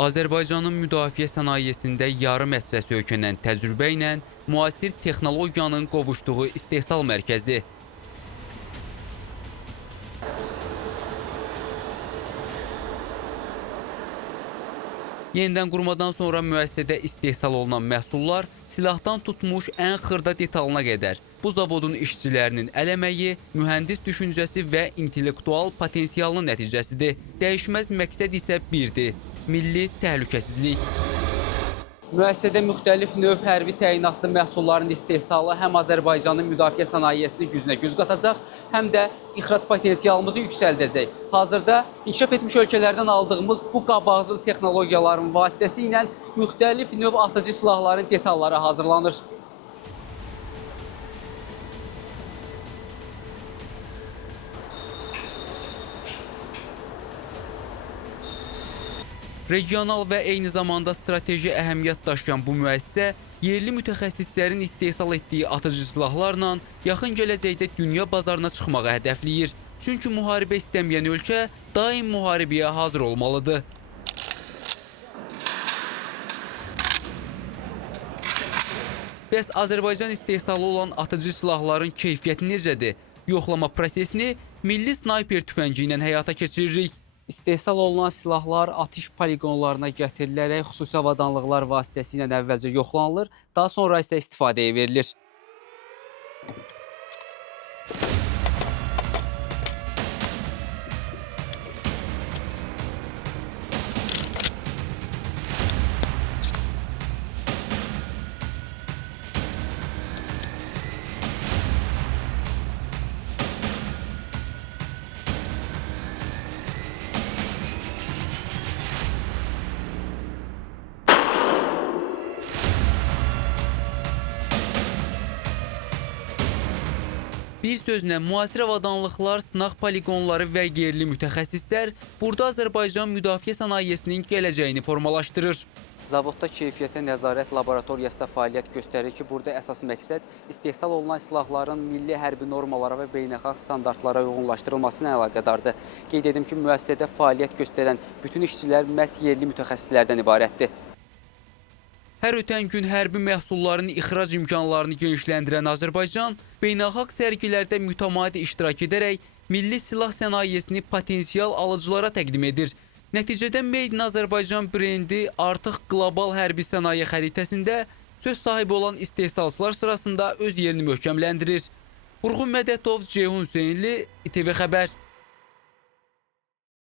Azərbaycanın müdafiə sənayesində yarım əsrə söykənən təcrübə ilə müasir texnologiyanın qovuşduğu istehsal mərkəzi. Yenidən qurmadan sonra müəssisədə istehsal olunan məhsullar silahdan tutmuş ən xırda detalına qədər bu zavodun işçilərinin əl əməyi, mühəndis düşüncəsi və intellektual potensialının nəticəsidir. Dəyişməz məqsəd isə birdir: milli təhlükəsizlik. Müəssisədə müxtəlif növ hərbi təyinatlı məhsulların istehsalı həm Azərbaycanın müdafiə sənayesinin gücünə güc qatacaq, həm də ixrac potensialımızı yüksəldəcək. Hazırda inkişaf etmiş ölkələrdən aldığımız bu qabaqcıl texnologiyaların vasitəsilə müxtəlif növ atıcı silahların detalları hazırlanır. Regional və eyni zamanda strateji əhəmiyyət daşıyan bu müəssisə yerli mütəxəssislərin istehsal etdiyi atıcı silahlarla yaxın gələcəkdə dünya bazarına çıxmağı hədəfləyir. Çünki müharibə istəməyən ölkə daim müharibəyə hazır olmalıdır. Bəs Azərbaycan istehsalı olan atıcı silahların keyfiyyəti necədir? Yoxlama prosesini milli snayper tüfəngi ilə həyata keçiririk. İstehsal olunan silahlar atış poligonlarına gətirilərək xüsusi avadanlıqlar vasitəsilə əvvəlcə yoxlanılır, daha sonra isə istifadəyə verilir. Bir sözlə, müasir avadanlıqlar, sınaq poligonları və yerli mütəxəssislər burada Azərbaycan müdafiə sənayesinin gələcəyini formalaşdırır. Zavodda keyfiyyətə nəzarət laboratoriyasında fəaliyyət göstərir ki, burada əsas məqsəd istehsal olunan silahların milli hərbi normalara və beynəlxalq standartlara uyğunlaşdırılması ilə əlaqədardır. Qeyd edim ki, müəssisədə fəaliyyət göstərən bütün işçilər məhz yerli mütəxəssislərdən ibarətdir. Hər ötən gün hərbi məhsulların ixrac imkanlarını genişləndirən Azərbaycan, beynəlxalq sərgilərdə mütəmadi iştirak edərək milli silah sənayesini potensial alıcılara təqdim edir. Nəticədə Made in Azərbaycan brendi artıq qlobal hərbi sənaye xəritəsində söz sahibi olan istehsalçılar sırasında öz yerini möhkəmləndirir. Vurğun Mədətov, Ceyhun Hüseynli, İTV Xəbər.